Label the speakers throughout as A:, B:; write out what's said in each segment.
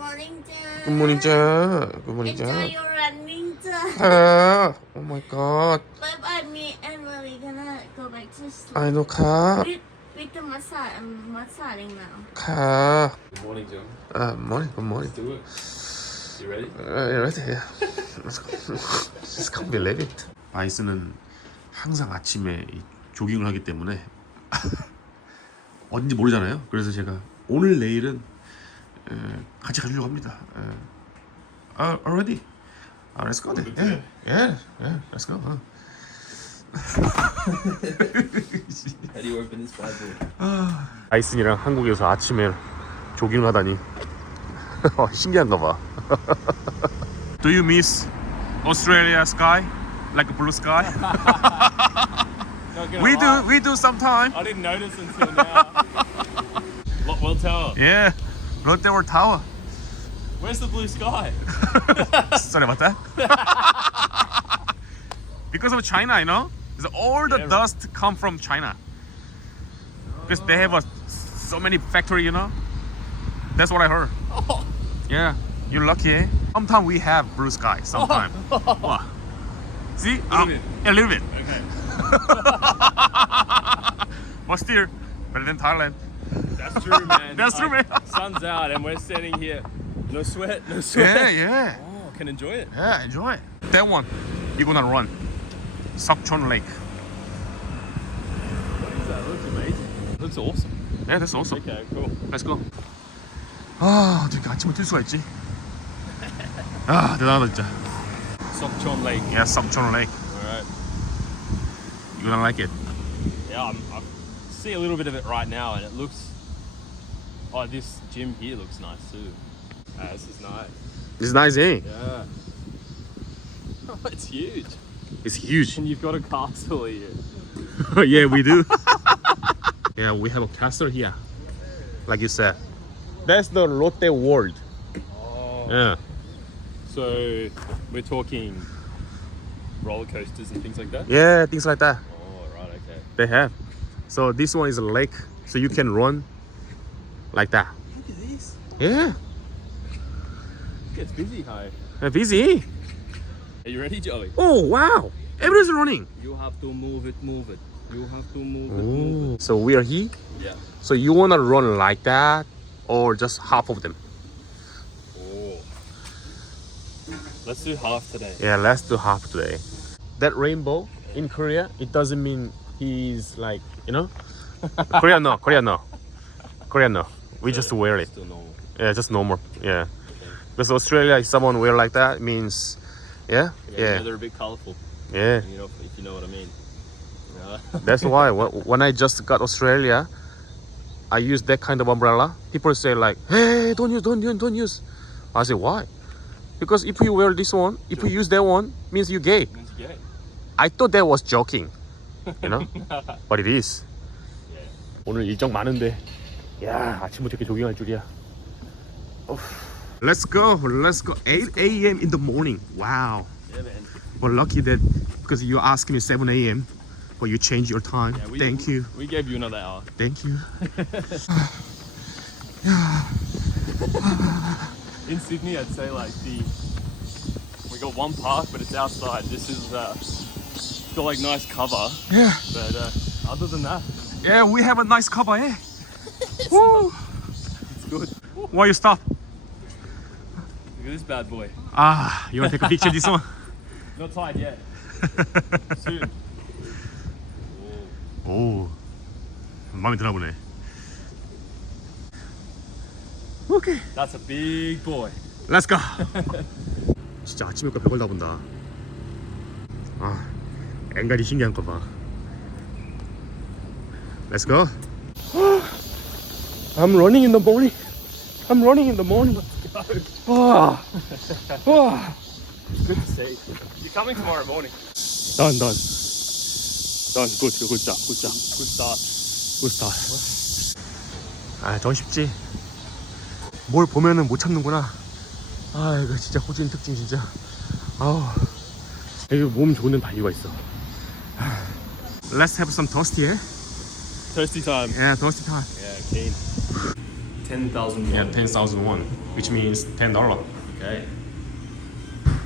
A: morning, Jen.
B: 굿모닝 짜. 굿모닝 짜.
A: Enjoy your running, Jen.
B: 카. 오 마이 갓.
A: Bye bye. Me and Lily gonna go back to sleep.
B: 아이 노 카.
A: With, with the massage. I'm massaging now.
B: 카.
C: Good morning, John.
B: 아, morning. Good morning.
C: Do it. You ready?
B: Uh, right here. Let's go. Just can't believe it. 아이스는 항상 아침에 이 조깅을 하기 때문에 어딘지 모르잖아요. 그래서 제가 오늘 내일은 에, 같이 가주려고 합니다. 에. 아, already. 아, let's go. then. Yeah, yeah, yeah. Let's go. 어.
C: How do you open this bad boy?
B: 아이슨이랑 한국에서 아침에 조깅을 하다니 어, 신기한가 봐. Do you miss Australia sky? Like a blue sky?
D: Not gonna
B: we
D: lie,
B: do, we do sometime.
D: I didn't notice until now. Lockwell Tower.
B: Yeah, Look, there were tower.
D: Where's the blue sky?
B: Sorry about that. because of China, you know, all the
D: yeah,
B: dust come from China. Because they have a, so many factory, you know. That's what I heard.
D: Oh.
B: Yeah, you're lucky, eh? Sometimes we have blue sky. Sometimes. Oh. Wow. See, a
D: little,
B: um, a little bit.
D: Okay.
B: but still, better than Thailand.
D: That's true, man.
B: That's true, man.
D: Sun's out and we're standing here. No sweat, no sweat.
B: Yeah, yeah.
D: Oh, can enjoy it.
B: Yeah, enjoy. That one, you're gonna run. Sokchon Lake.
D: What is that? Looks amazing. Looks awesome.
B: Yeah, that's awesome.
D: Okay, cool.
B: Let's go. 아, 어떻게 아침에 뛸 수가 있지? 아, 대단하다 진짜.
D: Sokchon Lake.
B: Yeah, Sokchon Lake.
D: Alright.
B: You're gonna like it.
D: Yeah, I'm, I see a little bit of it right now and it looks. Oh, this gym here looks nice too. Ah, this is nice.
B: It's nice, eh?
D: Yeah. Oh, it's huge.
B: It's huge.
D: And you've got a castle here.
B: yeah, we do. yeah, we have a castle here. Like you said. That's the Lotte World.
D: Oh.
B: Yeah.
D: So we're talking roller coasters and things like that.
B: Yeah, things like that.
D: Oh right, okay.
B: They have. So this one is a lake, so you can run like that.
D: Look at this.
B: Yeah.
D: It gets busy, hey.
B: Uh, busy.
D: Are you ready, Joey?
B: Oh wow. Everybody's running.
D: You have to move it, move it. You have to move it, move it.
B: So we are here.
D: Yeah.
B: So you wanna run like that, or just half of them?
D: Oh. Let's do half today.
B: Yeah, let's do half today. That rainbow in Korea, it doesn't mean he's like you know. Korea no, Korea no, Korea no. We just wear it.
D: Still normal.
B: Yeah, just normal. Yeah. Because Australia, if someone wear like that, it means, yeah,
D: Yeah.
B: yeah,
D: They're a bit colourful.
B: yeah.
D: You know, if you know what I mean. Yeah.
B: That's why wh- when I just got Australia, I use that kind of umbrella. People say like, "Hey, don't use, don't use, don't use." I say, "Why?" Because if you wear this one, if you use that one, means you gay.
D: Means you gay.
B: I thought that was joking, you know, but it is. 오늘 일정 많은데, 야 아침부터 이렇게 조깅할 줄이야. Let's go, let's go. 8 a.m. in the morning. Wow.
D: Yeah, man.
B: We're lucky that because you asked me 7 a.m. but you changed your time.
D: Yeah, we,
B: Thank you.
D: We gave you another hour.
B: Thank you.
D: In Sydney, I'd say like the we got one park, but it's outside. This is uh, it's got like nice cover,
B: Yeah.
D: but uh, other than that,
B: Yeah, we have a nice cover, eh? Woo!
D: good.
B: Why you stop?
D: Look at this bad boy.
B: Ah, you wanna take a picture this one?
D: Not tied yet. Soon.
B: 오, 마음에 드나 보네. 오케이,
D: That's a big boy.
B: let's go. 진짜 아침에까 벽을 다 본다. 아, 앵갈이 신기한 거 봐. Let's go. I'm running in the morning. I'm running in the morning. 와, 와.
D: Good to see. You're coming tomorrow morning.
B: Done, done. Done. Good, good job, good job.
D: Good start.
B: Good start. 아, 전 쉽지. 뭘 보면은 못 참는구나. 아, 이거 진짜 호주인 특징 진짜. 아우. 여기 몸 좋은 데는 다 이유가 있어. Let's have some toasty, eh?
D: Toasty time.
B: Yeah, toasty time.
D: Yeah, keen. 10,000
B: Yeah,
D: won.
B: ten thousand won, which means ten dollar.
D: Okay.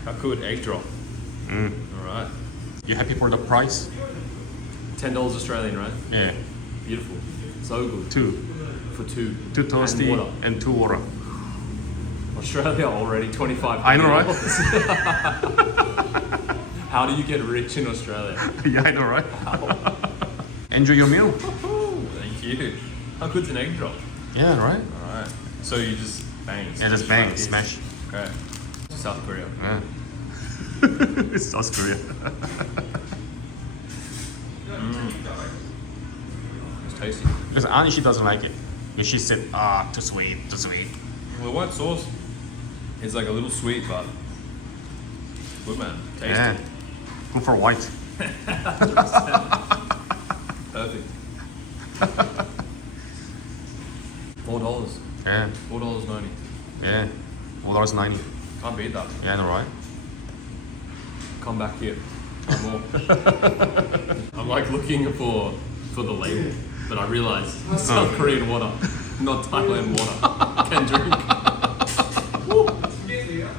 D: How could egg drop?
B: Mm.
D: Alright.
B: You happy for the price?
D: $10 Australian, right?
B: Yeah,
D: Beautiful. So good.
B: two,
D: For two.
B: two toasty
D: And water.
B: and two water.
D: Australia already 25
B: I know, right?
D: How do you get rich in Australia?
B: yeah, I know, right? Enjoy your meal.
D: How good's an egg drop?
B: Yeah, right.
D: Alright. So you just bang.
B: Yeah, just bang,
D: like
B: smash.
D: Okay. South Korea.
B: Yeah. it's South Korea.
D: It's tasty.
B: Because Annie, she doesn't like it. Because she said, ah, too sweet, too sweet.
D: Well, the white sauce is like a little sweet, but good man. Tasty.
B: Yeah. Good for white.
D: Perfect.
B: Yeah,
D: Four dollars ninety.
B: yeah. Four dollars ninety.
D: Can't beat that.
B: Yeah, know, right?
D: Come back here. More. I'm like looking for for the label, but I realize South Korean water, not Thailand water. Can drink.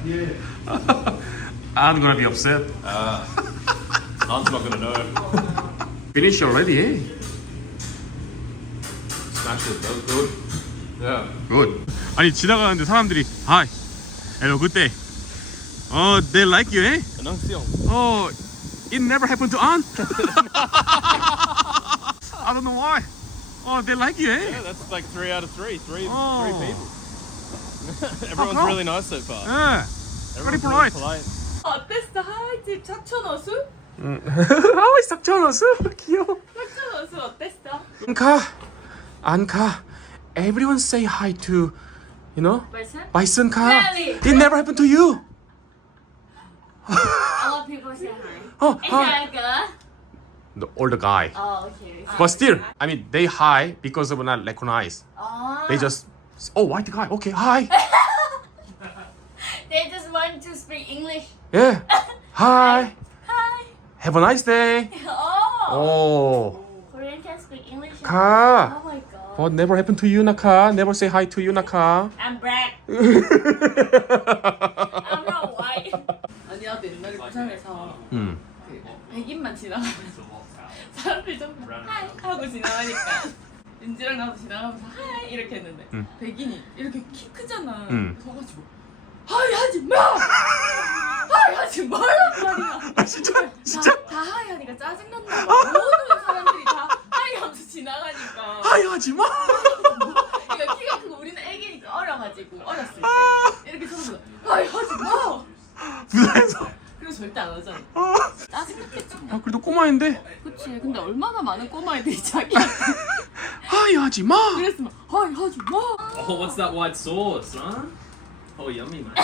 D: yeah.
B: I'm gonna be upset.
D: I'm not gonna know.
B: Finish already, eh?
D: Smash it. That was good. Yeah.
B: Good. 아니 지나가는데 사람들이 Hi, hello, good day. Oh, they like you, eh?
D: 안녕하세요.
B: Oh, it never happened to An. I don't know why. Oh, they like you, eh?
D: Yeah, that's like three out of three. Three,
B: Oh.
D: three people. Everyone's
B: come?
D: really nice so far.
B: Yeah.
D: Everyone's
B: polite.
D: polite.
E: 어땠어? 하이집 착천어수?
B: 아우 싹쳐놨어. 귀여워.
E: 착천어수 어땠어?
B: 안카, 안카. Everyone say hi to, you know,
A: Person?
B: Bison car.
E: Really?
B: It never happened to you.
A: A lot of people say hi.
B: Oh,
A: Is
B: hi.
A: that a girl?
B: The older guy.
A: Oh, okay.
B: But still, I mean, they hi because of not recognize.
A: Oh.
B: They just, oh, white guy. Okay, hi.
A: They just want to speak English.
B: Yeah. Hi.
A: Hi.
B: Have a nice day.
A: Oh.
B: Oh,
A: Korean can speak English.
B: 카.
A: Oh my god.
B: What never happened to you, Naka? Never say hi to you, Naka.
A: I'm black. I'm not white.
E: 아니 나도 옛날에 부산에서
B: 음.
E: 그 백인만 지나가면서 사람들이 좀 하이 하고 지나가니까 윤지랑 나도 지나가면서 하이 이렇게 했는데
B: 응.
E: 백인이 이렇게 키 크잖아
B: 응.
E: 서가지고 하이 하지 마! 하이 하지 말란 말이야
B: 아 진짜 진짜.
E: 다, 다 하이 하니까 짜증난다 막 모든 사람들이 다 하이 하면서 지나가니까
B: 하이 하지 마.
E: 그러니까 키가 크고 우리는 애기니까 어려가지고 어렸을 때 이렇게 서서 하이 하지 마!
B: 부산에서.
E: 그래서 절대 안 하잖아
B: 아,
E: 짜증났겠죠
B: 아 그래도 꼬마인데
E: 그치 근데 얼마나 많은 꼬마애들이 자기한테
B: 하이 하지 마.
E: 그랬으면 하이 하지 마
D: Oh, what's that white sauce, huh? Oh, yummy, man.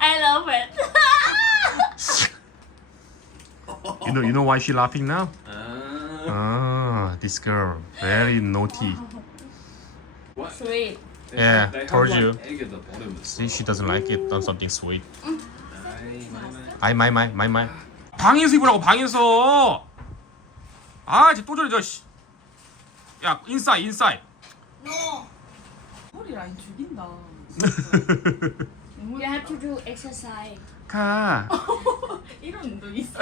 A: I love it.
B: You know you know why she laughing now?
D: Uh,
B: Ah, this girl very naughty.
D: what?
A: Sweet.
D: They
B: Yeah,
D: have, they have
B: told
D: like
B: you.
D: egg at the bottom.
B: See, she doesn't like it. Done something sweet.
D: Aye, mate.
B: 아이 마이 마이 마이 마이. 방에서 입으라고 방에서. 아, 이제 또 저래 저 씨. 야, 인사이 인사이.
A: No.
E: 허리 라인 죽인다
A: You have to do exercise.
B: 가.
E: 이런 운동 있어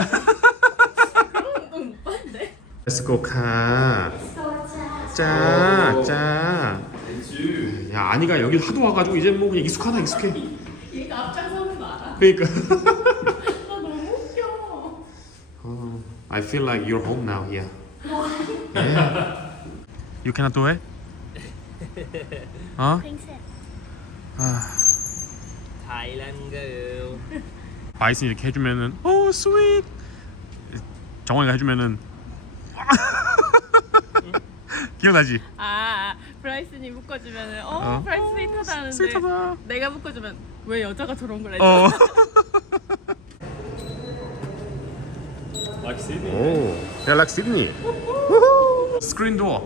E: 그런 운동 못 봤는데
B: Let's go 가. 짜, 짜.
D: Two.
B: 야, 아니가 여기 하도 와가지고 이제 뭐 그냥 익숙하다 익숙해.
E: 얘가 앞장서는 거 알아?
B: 그러니까.
E: 나 너무 웃겨
B: Oh, I feel like you're home now. Yeah. yeah. You cannot do it? 어?
A: Princess.
D: Thailand girl.
B: 바이슨 이렇게 해주면은 오 스윗. 정원이가 해주면은 기억나지?
E: 아 브라이슨이 묶어주면은 어,
B: 어.
E: 브라이슨 스윗하다 하는데
B: 스윗하다.
E: 내가 묶어주면 왜 여자가 저런 걸 해줘
B: 어.
D: Like Sydney.
B: 오, they're like Sydney. Screen door.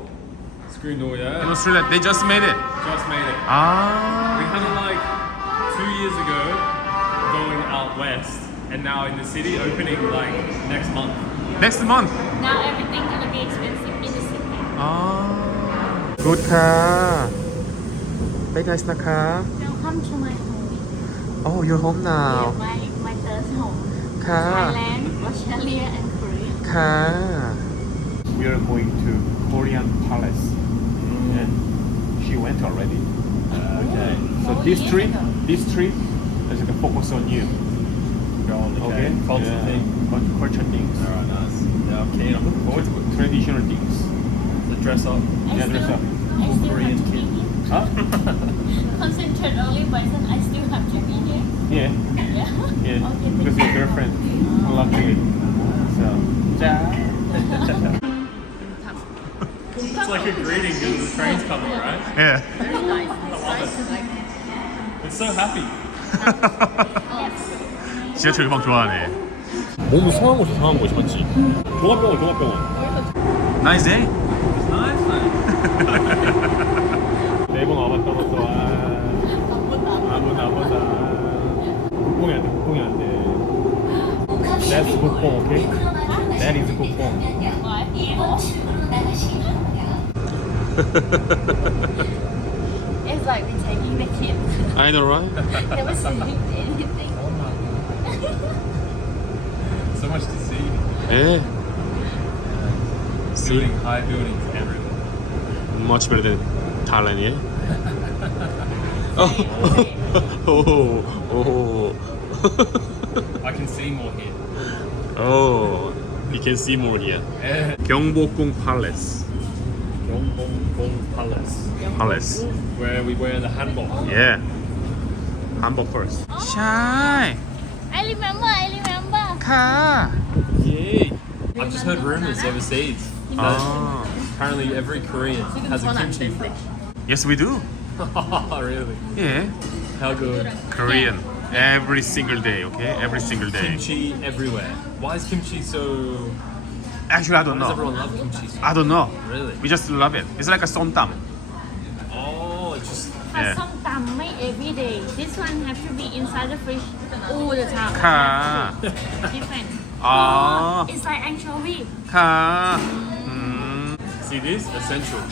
D: Screen door,
B: In
D: yeah.
B: Australia, they just made it.
D: Just made it. We
B: 아.
D: had it like two years ago, west and now in the city opening like next month.
B: Next month.
A: Now everything gonna be expensive in the city.
B: Ah. Good car. Hey guys,
A: Welcome to my home.
B: Oh, your home now.
A: Yeah, my, my third home.
B: Ka.
A: Thailand, Australia, and Korea.
B: Ka. We are going to Korean Palace. Mm. And she went already. Uh, okay. So this trip, this trip is going to focus on you okay
C: Culture
B: yeah.
C: thing.
B: Cult- culture things
C: Alright, nice. Yeah, I'm keen. I'm looking forward to it.
B: traditional things
C: The dress up.
A: I
B: Yeah, dress up.
A: I still
C: Korean
A: have to be
C: kid.
A: here
B: huh?
A: concentrate only person I still have to be here
B: yeah
A: yeah
B: yeah
A: okay
B: because your girlfriend luckily so
D: It's like a greeting because the train's coming, right?
B: yeah
E: Very nice.
D: It's so happy.
B: 지하철 음악 좋아하네. 몸 성한 곳이 성한 곳이 맞지? 종합병원 종합병원. Nice day.
D: Nice, mate.
B: 네번 와봤다 와. 아무나 아무나. 국뽕이 안 돼. 국뽕이 안 돼. That's 국뽕, okay? That is 국뽕.
A: it's like we're taking the kid
B: I know, right?
A: never anything
D: so much to see.
B: Yeah.
D: Building, high buildings everywhere.
B: Much better than Thailand, yeah? oh, oh, oh,
D: I can see more here.
B: oh, you can see more here. Gyeongbokgung Palace.
D: Gyeongbokgung Palace,
B: Palace.
D: where we wear the hanbok.
B: Yeah. Hanbok first. Oh. Shy.
A: I remember, I remember
B: car.
D: Yeah. I've just heard rumors overseas.
B: Oh.
D: Apparently, every Korean has a kimchi.
B: Yes, we do.
D: really?
B: Yeah.
D: How good?
B: Korean. Every single day, okay? Every single day.
D: Kimchi everywhere. Why is kimchi so?
B: Actually, I don't
D: does
B: know.
D: everyone love kimchi? So
B: I don't know.
D: really?
B: We just love it. It's like a somtam.
D: Oh, it's just
B: Yeah.
A: This one have to be inside the fridge all the time.
B: ค่ะ
A: Different.
B: Ah.
A: อ๋อ It's like anchovy.
B: ค่ะอืม hmm.
D: See this? Essential.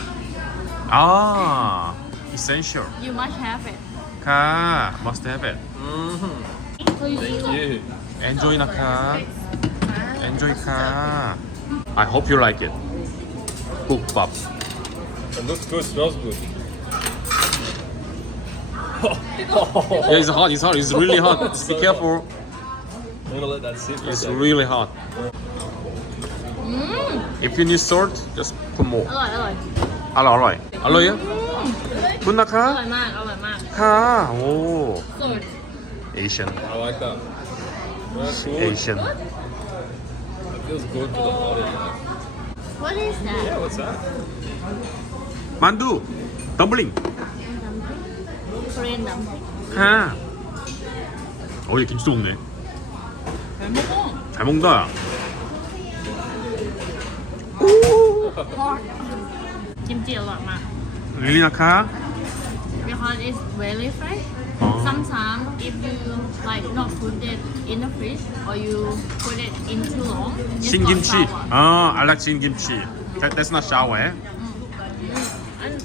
B: Ah, essential
A: You must have it.
B: Ka. must have it
A: Mm-hmm.
D: Thank you.
B: enjoy นะคะ enjoy ค่ะ I hope you like it ปุ๊บปับ
D: It looks good, smells good
B: yeah, it's hot. It's hot. It's really hot. It's Be careful.
D: I'm gonna let that sit.
B: it's really hot. Mm. If you need salt, just put more.
A: อร่อยอร่อย
B: อร่อยอร่อย
A: อร่อย
B: อะคุณนะอคะร
A: ่อยมาก อร่อยมาก
B: ค่ะโอ้
A: สุด oh.
B: Asian
D: I like that. Cool.
B: Asian
D: It feels good for the body.
A: What is that
D: Yeah, what's that?
B: Mandu. dumpling 코리안
A: 남색.
B: 하. 어, 얘 김치도 먹네.
E: 잘 먹어.
B: 잘 먹다.
A: 오. 김치 어마.
B: 릴리나카.
A: Because it's very fresh.
B: Oh.
A: Sometimes if you like not put it in the fridge or you put it in too long, it's not sour.
B: Oh, I like shin kimchi. That, that's not sour. Eh?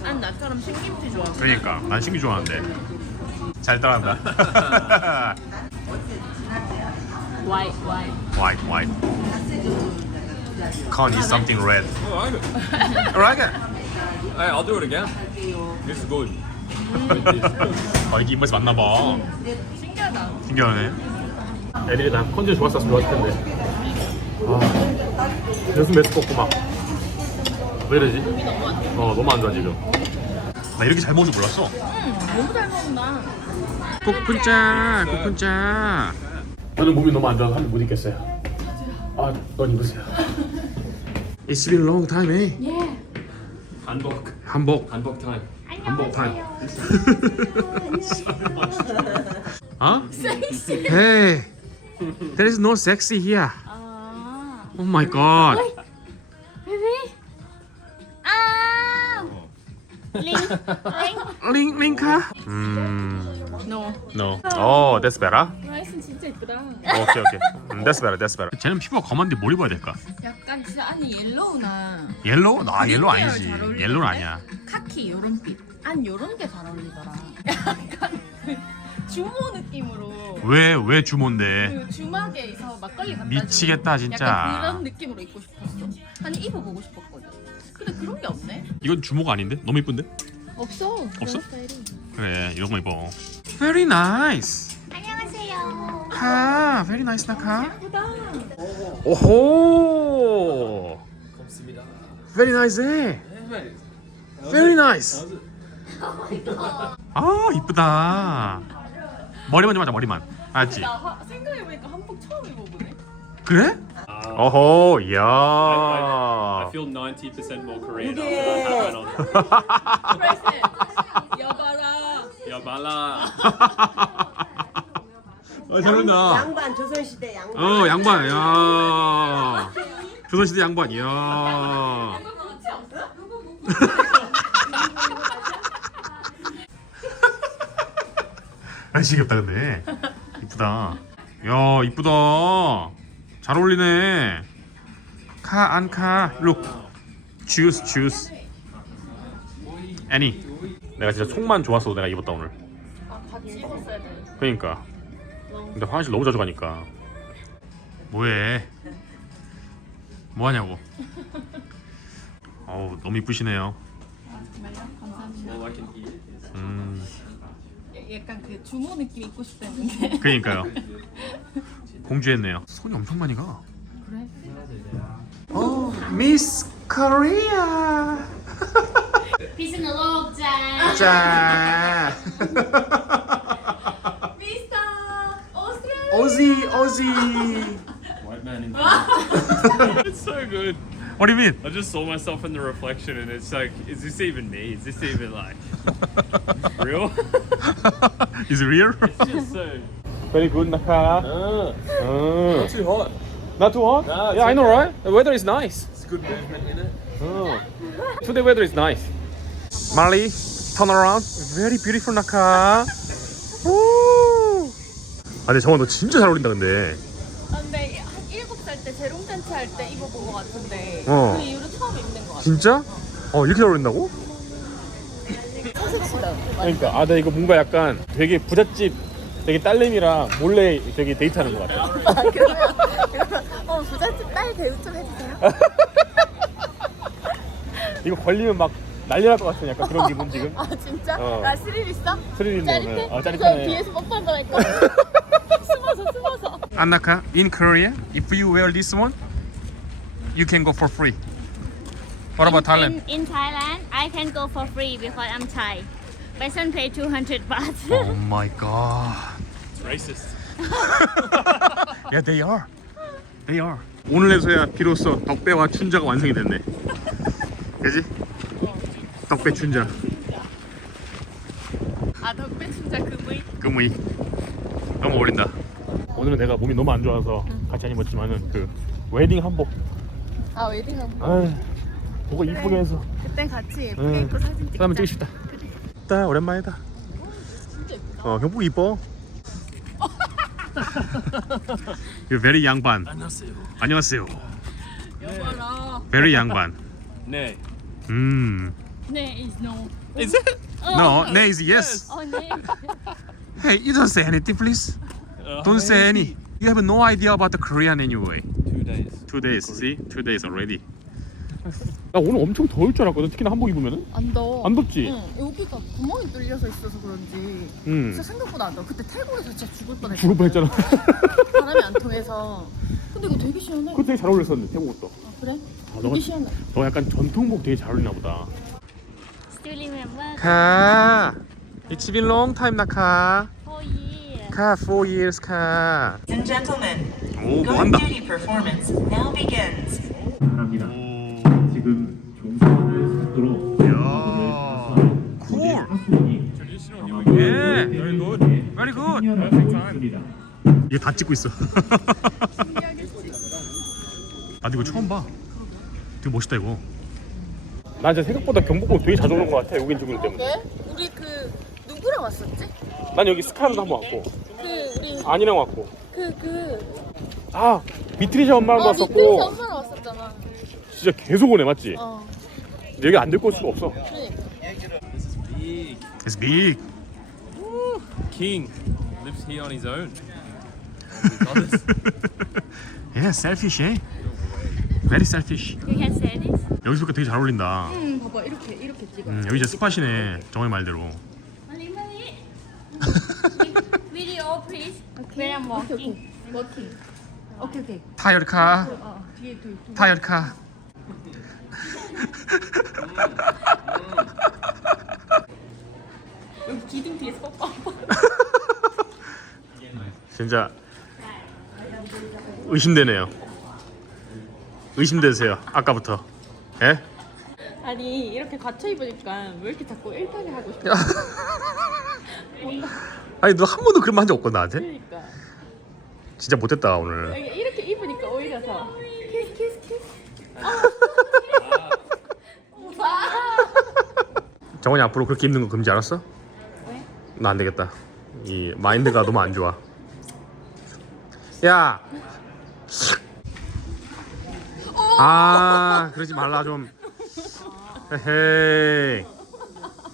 E: 안, 안 나처럼 신김치 좋아.
B: 그러니까 난 신김치 좋아하는데. 잘 따라한다.
A: white white
B: white, white. Can't eat something red.
D: Oh, I like it.
B: I like it.
D: Hey, I'll do it again. This is good.
B: 아 이게 입맛이 맞나 봐.
E: 신기하다.
B: 신기하네. 애들이 난 컨디션 좋았었으면 좋았을 텐데. 아, 연습 매스 꺾고 막. 왜 이러지? 어, 너무 안 좋아 지금. 나 이렇게 잘 먹을 줄 몰랐어.
E: 응, 너무 잘 먹는다.
B: 코쿤짜, 코쿤짜. 저는 몸이 너무 안 좋아서 한번 못 입겠어요. 아, 넌 입으세요. It's been a long time, eh?
A: yeah
D: Hanbok.
B: 한복.
D: Hanbok time.
B: 한복 타임. 어? Hey, there is no sexy here.
A: 아
B: Oh my god.
A: 링, 링.
B: 링 링카? 음,
E: No.
B: no. Oh, that's better.
E: 라이슨 진짜 이쁘다.
B: 오케이 오케이. 음, that's better, that's better. 쟤는 피부가 검은데 뭘 입어야 될까?
E: 약간 진짜 아니 옐로우나
B: 옐로우? 아 옐로우 아니지.
E: 잘 어울리는데?
B: 옐로우는 아니야.
E: 카키 요런 빛. 아니 요런 게 잘 어울리더라. 약간 그 주모 느낌으로
B: 왜 왜 주모인데?
E: 그 주막에서 막걸리 갖다
B: 미치겠다,
E: 주는
B: 진짜.
E: 약간 그런 느낌으로 입고 싶었어. 아니 입어보고 싶었거든. 근데 그런 게 없네.
B: 이건 주모가 아닌데? 너무 이쁜데?
E: 없어.
B: 없어? 그래 이런 거 입어. Very nice.
A: 안녕하세요.
B: 카, very nice 나카. 오호. Very nice. 해. Very nice. 아 이쁘다. 머리만 좀 하자 머리만. 알지?
E: 나 하, 생각해보니까 한복 처음 입어보네.
B: 그래?
C: Uh,
B: 어호,
C: I,
B: 야.
C: I feel 90% more Korean after that.
E: 프레센. 여봐라.
C: Yabala.
B: 아, 잘한다.
F: 양반 조선시대 양반
B: 어, 양반. 야. 조선시대 양반. 야. 아, 지겹다 근데. 이쁘다. 야, 이쁘다. 잘 어울리네. 카, 안 카. 룩. 주스, 주스. 애니. 내가 진짜 속만 좋았어. 내가 입었다 오늘.
E: 아 돼.
B: 그러니까. 근데 화장실 너무 자주 가니까. 뭐해? 뭐 하냐고. 어우 너무 이쁘시네요.
E: 감사합니다.
B: 음,
E: 야- 약간 그 주모 느낌 입고 싶었는데.
B: 그러니까요. 공주했네요. 손이 엄청 많이 가.
E: 그래?
B: 오, 미스 코리아.
A: 비스누록 짠.
B: 짠.
E: 미스터 오스트레일리아.
B: 오지 오지.
C: white man in it's so good.
B: What do you mean?
C: I just saw myself in the reflection and it's like, is this even me? Is this even like real?
B: Is it real?
C: it's just so.
B: Very good, Naka.
C: Uh,
B: Uh,
C: too hot.
B: not too hot?
C: No, it's
B: yeah, I know,
C: okay.
B: right? The weather is nice.
C: It's good movement in it.
B: Oh. Today weather is nice. Marley, turn around. Very beautiful Naka. Woo. 아 근데 정원 너 진짜 잘 어울린다 근데.
E: 아, 근데 한 일곱 살때 재롱 댄스 할 때 입어본 것 같은데
B: 어.
E: 그 이후로 처음 입는 것 같아.
B: 진짜? 어 이렇게 잘 어울린다고? 그러니까 아 나 이거 뭔가 약간 되게 부잣집 되게 딸내미랑 몰래 되게 데이트하는 것 같아.
E: 어 부잣집 딸 배우 좀 해주세요.
B: 이거 걸리면 막 난리 날 것 같은 약간 그런 기분 지금.
E: 아 진짜?
B: 어.
E: 나 스릴 있어?
B: 스릴 있는
E: 짜릿해?
B: 오늘. 어,
E: 저
B: 짜릿하네.
E: 뒤에서 뽀뽀 한번 할까? 숨어서 숨어서.
B: Anaka, in Korea, if you wear this one, you can go for free. What about Thailand?
A: In, in Thailand, I can go for free because I'm Thai. Person pay 200 baht.
B: Oh my god.
C: Racist.
B: Yeah, they are. They are. 오늘에서야 비로소 덕배와 춘자가 완성이 됐네. 그지? 덕배 춘자.
E: 아 덕배 진짜 그부이.
B: 금의. 너무 어울린다. 오늘은 내가 몸이 너무 안 좋아서 같이 안 입었지만은 그 웨딩 한복.
E: 아 웨딩 한번.
B: 아, 그거 이쁘게 해서.
E: 그때 같이 예쁘게
B: 응.
E: 입고 사진 찍자.
B: 사진 싶다. 있다 오랜만이다.
E: 진짜 예쁘다.
B: 어 경복 이뻐. You're very 양반.
C: 안녕하세요.
B: 안녕하세요.
E: 여봐라.
B: Very 양반.
C: 네.
B: 음.
A: nee is no.
C: Is it?
B: No, no is yes.
A: Oh, nee.
B: Hey, you don't say anything, please.
C: Uh,
B: Don't say any. You have no idea about the Korean anyway.
C: Two days.
B: Two days, see? Two days already. 나 오늘 엄청 더울 줄 알았거든. 특히나 한복 입으면은
E: 안 더워.
B: 안 덥지.
E: 응 여기가 구멍이 뚫려서 있어서 그런지
B: 음.
E: 진짜 생각보다 안 더워. 그때 태국에서 진짜 죽을 뻔했어.
B: 죽을 뻔했잖아.
E: 바람이 안 통해서. 근데 이거 되게 시원해.
B: 그거 되게 잘 어울렸었는데 태국 옷도.
E: 아, 그래?
B: 아, 너가
E: 되게 시원해.
B: 너 약간 전통복 되게 잘 어울리나 보다.
A: Still remember
B: 카. It's been long time 나 카.
A: four years.
B: 카 4 years 카.
G: and gentlemen,
B: 오, 뭐
G: good
B: 한다.
G: duty performance now begins.
H: 바랍니다. 지금 종선을 속도로
B: 야. Cool.
H: 하수원이
B: 예. Very good. Very good.
H: 있습니다.
B: 이거 다 찍고 있어. 아, 이거 처음 봐. 되게 멋있다 이거. 나 진짜 생각보다 경복궁 되게 자주 오는 것 같아. 여긴 주민 때문에.
E: 네? 우리 그 누구랑 왔었지?
B: 난 여기 스카이도 한번 왔고,
E: 그 우리
B: 안이랑 왔고,
E: 그 그.
B: 아 미트리샤 엄마랑도
E: 아,
B: 왔었고,
E: 엄마랑 왔었잖아.
B: 진짜 계속 오네 맞지?
A: 어.
B: 여기 안 데리고 올 수가 없어.
C: Big.
B: It's big.
C: King lives here on his own. With others.
B: yeah, selfish, eh? Very selfish.
A: You can say this.
B: 여기서 보니까 되게 잘 어울린다.
E: 음 봐봐 이렇게 이렇게 찍어.
B: 음, 여기 진짜 스팟이네. 정의 말대로.
A: Mali, mali. Video, please. When I'm walking.
E: 오케이 오케이.
B: 타이어드 카.
E: 어 뒤에 둘. 둘.
B: 타이어드 카.
E: 여기 기둥 뒤에서.
B: 진짜 의심되네요. 의심되세요. 아까부터. 예?
E: 아니 이렇게 갖춰 입으니까 왜 이렇게 자꾸 일탈을 하고 싶어? 뭔가
B: 아니 너 한 번도 그런 말 한 적 없고 나한테?
E: 그러니까
B: 진짜 못했다 오늘.
E: 이게 이렇게 입으니까 오히려 더 키스 키스 키스.
B: 정원이 앞으로 그렇게 입는 거 금지 알았어?
E: 왜?
B: 나 안 되겠다. 이 마인드가 너무 안 좋아. 야. 아 그러지 말라 좀. 헤헤.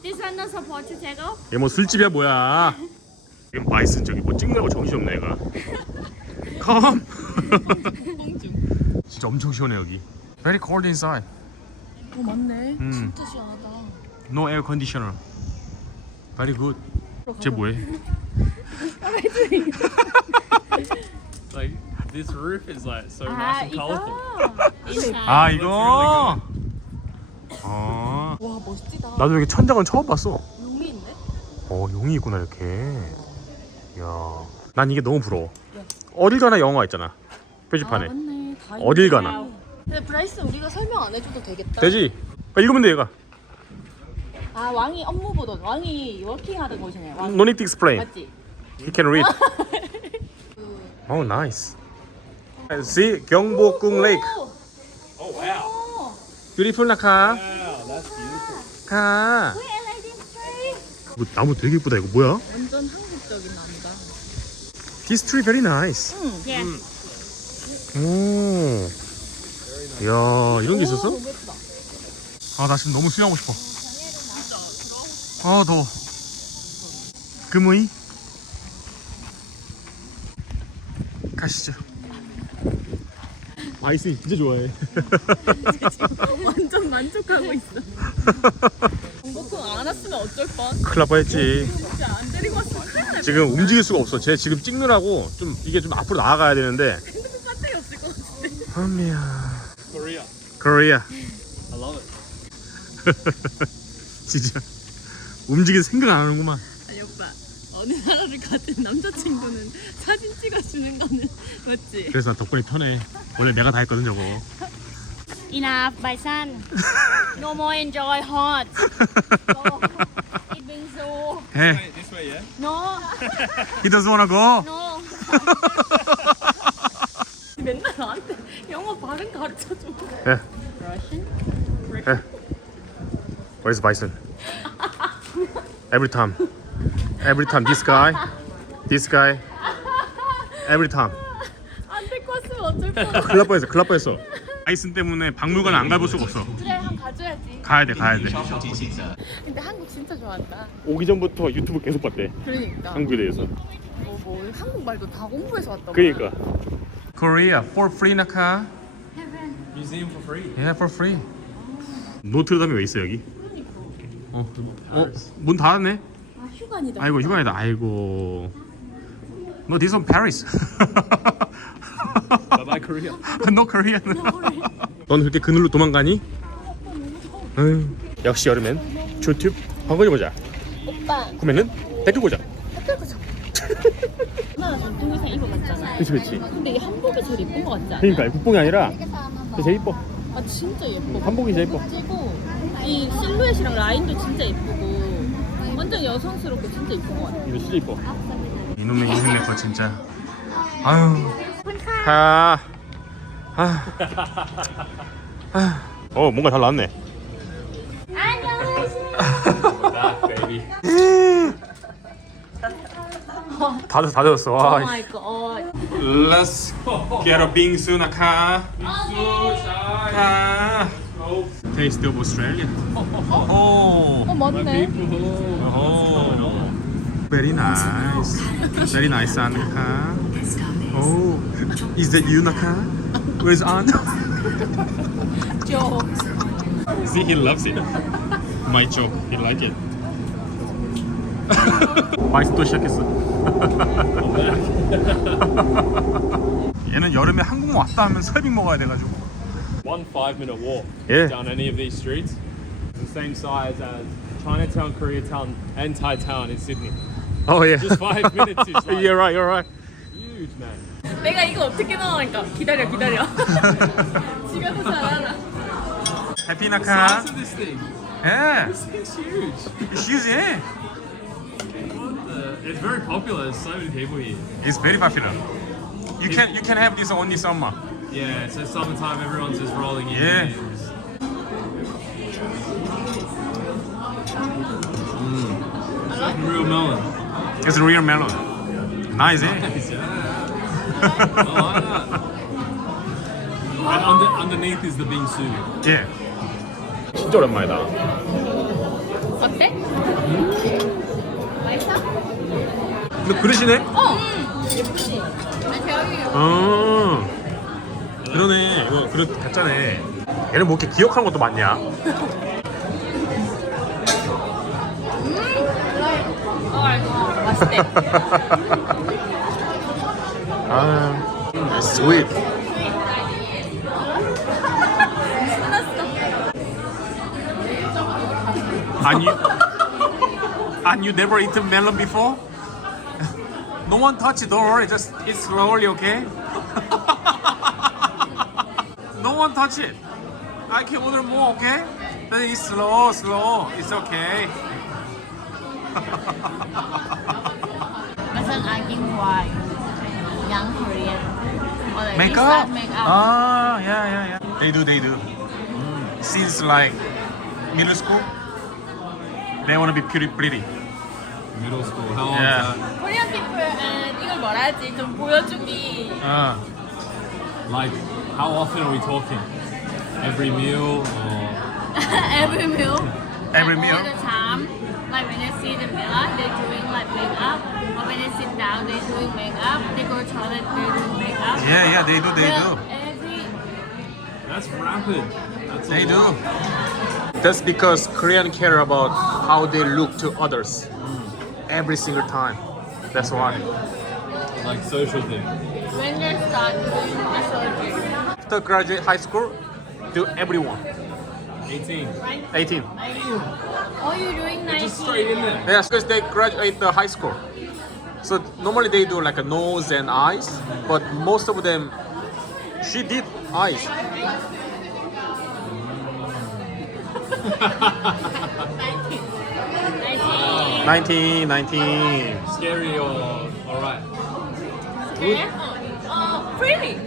A: This one not support to take off.
B: 얘뭐 술집이야 뭐야? 이거 마이슨 저기 뭐 찍느라고 정신 없네 얘가. 컴. 진짜 엄청 시원해 여기. Very cold inside.
E: 어 맞네.
B: 음.
E: 진짜 시원하다.
B: No air conditioner. Very good. 쟤 뭐해?
C: like this roof is like so
A: 아,
C: nice and colorful.
B: 아 이거. 아.
E: 와 멋지다.
B: 나도 여기 천장은 처음 봤어.
E: 용이 있네.
B: 어 용이 있구나 이렇게. 야. 난 이게 너무 부러워. 어딜 가나 영화 있잖아. 표지판에.
E: 맞네. 다
B: 어딜
E: 있네.
B: 가나.
E: 근데 브라이스 우리가 설명 안 해줘도 되겠다.
B: 되지? 아, 읽으면 돼 얘가.
E: 아 왕이 업무 보던 왕이 워킹하던 곳이네. 왕.
B: No need to explain.
E: 맞지?
B: He can read. oh nice. See 경복궁 Lake.
C: Oh wow.
B: Beautiful 나카.
C: Wow, that's beautiful.
B: 가.
A: Like this tree.
B: 뭐, 나무 되게 이쁘다 이거 뭐야?
E: 완전 한국적인 나무다.
B: This tree very nice.
A: Yeah.
B: 오. 이야 이런 게 있었어?
E: 너무 예쁘다.
B: 아 나 지금 너무 수영하고 싶어. 아 더워. 금의 가시죠. 아이스 진짜 좋아해.
E: 완전 만족하고 있어. 정보통 안 왔으면 어쩔 뻔.
B: 큰일 날 뻔했지.
E: 진짜 안 데리고 왔으면 큰일 날
B: 지금 움직일 수가 없어. 쟤 지금 찍느라고 좀 이게 좀 앞으로 나아가야 되는데.
E: 핸드폰 배터리 없을 것 같은데.
B: 아미야.
C: Korea.
B: 코리아.
C: I love it.
B: 진짜 움직일 생각 안 하는구만.
E: 아니 오빠 어느 나라를 가든 남자친구는 사진 찍어주는 거는 맞지?
B: 그래서 나 덕분에 편해. 원래 내가 다 했거든 저거.
A: Enough, Bison. No more enjoy hot. Go. It been so.
B: 해.
C: This way, yeah.
A: No,
B: He doesn't wanna go.
A: no.
E: 맨날 나한테 영어 발음 가르쳐줘.
B: 해.
A: Russian.
B: 해. Where's Bison? Every time. Every time this guy, this guy. Every time.
E: 안 데리고 왔으면 어쩔 뻔.
B: 뻔했어. 큰일 날 뻔했어. 아이슨 때문에 박물관 안 가볼 수가 없어.
E: 그래 한 가져야지.
B: 가야 돼, 가야 돼.
E: 근데 한국 진짜 좋아한다.
B: 오기 전부터 유튜브 계속 봤대.
E: 그러니까
B: 한국에 대해서.
E: 뭐, 뭐 한국 말도 다 공부해서 왔다.
B: 그러니까. Korea for free 나카.
C: Museum for free.
B: Yeah, for free. 노트르담이 왜 있어 여기? 어, 어, 문 닫았네.
E: 아 휴관이다.
B: 아이고 휴관이다. 아이고. No, this one Paris.
C: Bye bye Korea.
B: no Korean. 넌 그렇게 그늘로 도망가니? 에휴, 역시 여름엔 조튜브 한번 보자.
E: 오빠
B: 구매는 댓글 보자.
E: 하나 전통 의상 입어봤잖아.
B: 그렇지 그렇지.
E: 근데 이 한복이 제일 예쁜 것 같지 않아?
B: 그러니까 국뽕이 아니라 제일 이뻐.
E: 아 진짜 예뻐.
B: 한복이 제일 이뻐.
E: 이 실루엣이랑 라인도 진짜 예쁘고 완전 여성스럽고 진짜 예쁜 것 같아.
B: 이거 진짜 이뻐. 이놈의 인생 래퍼 진짜. 아유. 아. 아. 아. 어 뭔가 잘 나왔네. 다 됐어 다 됐어. 와.
E: Oh my god.
B: Let's get a 빙수 나카. 가. Taste of Australia. Oh,
E: 어 맞네.
B: oh, very nice, very nice, Anka. Oh, is that you, Naka? Where's An? See, he loves it. My job, he like it. 마이스 또 시작했어. 얘는 여름에 한국 왔다 하면 설빙 먹어야 돼가지고.
D: One five minute walk
B: Yeah.
D: down any of these streets is the same size as Chinatown, Koreatown, and Thai Town in Sydney.
B: Oh yeah.
D: Just five minutes is like
B: you're right. You're right.
D: huge, man.
E: 내가 이거 어떻게 나오니까 기다려 기다려. 지가 더 잘 알아.
B: Happy
D: Size
B: Naka.
D: of this thing.
B: Yeah.
D: This thing's huge.
B: It's huge. Yeah.
D: What the? It's very popular. There's so many people here.
B: It's very popular. You can you can have this only summer.
D: Yeah, so summertime, everyone's just rolling in.
B: Yeah.
D: Mm. It's like real melon.
B: It's real melon. Nice, eh?
D: I like that. And under, underneath is the bingsu.
B: 예. 진짜 오랜만이다.
E: 어때? 맛있어?
B: 근데 그릇이네?
E: 어. 예쁘지. 아니 대학이
B: 어. 그러네. 이거 그릇 가짜네. 얘는 뭐 이렇게 기억하는 것도 많냐?
E: 어 맛있대.
B: 아, sweet. And you, and you never eaten melon before? No one touch it, don't worry, just eat slowly, okay? no one touch it. I can order more, okay? But it's slow, slow, it's okay.
A: Wasn't asking why young Korean or like
B: Makeup?
A: start makeup.
B: Ah, yeah, yeah, yeah. They do, they do. Since like middle school, they want to be pretty, pretty.
D: Middle school. How long
B: Yeah.
D: is that?
E: 코리안 피플은 이걸 뭐라 하지? 좀 보여주기.
B: Uh,
D: Like, how often are we talking? Every meal or
A: Every meal.
B: Every
A: Like,
B: meal?
A: All the time. Like when they see the mirror, they're doing like makeup. Or when they sit down, they're doing makeup. They go to toilet, they're doing makeup.
B: yeah, yeah, they do, they
A: Well,
B: do.
A: Every
D: that's rapid. That's a
B: They do. That's because Korean care about how they look to others hmm. every single time. That's why.
D: Like social thing.
A: when they start doing the surgery.
B: After graduate high school, do everyone.
D: 18.
B: 18.
A: Oh, you're doing 19.
D: Just straight in there.
B: Yes, because they graduate the high school. So normally they do like a nose and eyes, but most of them, she did eyes. 19, 19.
D: Scary or alright?
A: Okay.
E: 어, oh, pretty. Oh,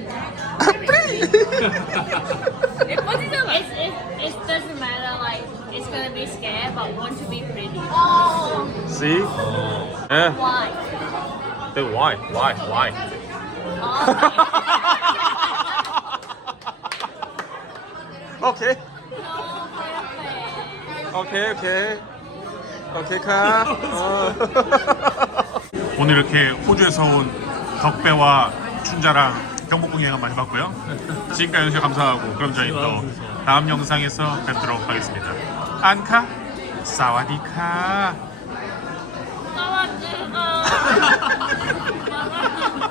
E: 예뻐지잖아.
A: It's, it, it doesn't matter, like, it's gonna be scared, but want to be pretty.
E: 어.
B: See? Yeah.
A: Why?
B: Then why? Why? Why? Okay. 오케이 오케이 오케이 카 어. 오늘 이렇게 호주에서 온 덕배와 춘자랑 경복궁 여행 많이 봤고요. 지금까지 해주셔서 감사하고 그럼 저희 또 다음 영상에서 뵙도록 하겠습니다. 안카 사와디카
A: 사와디카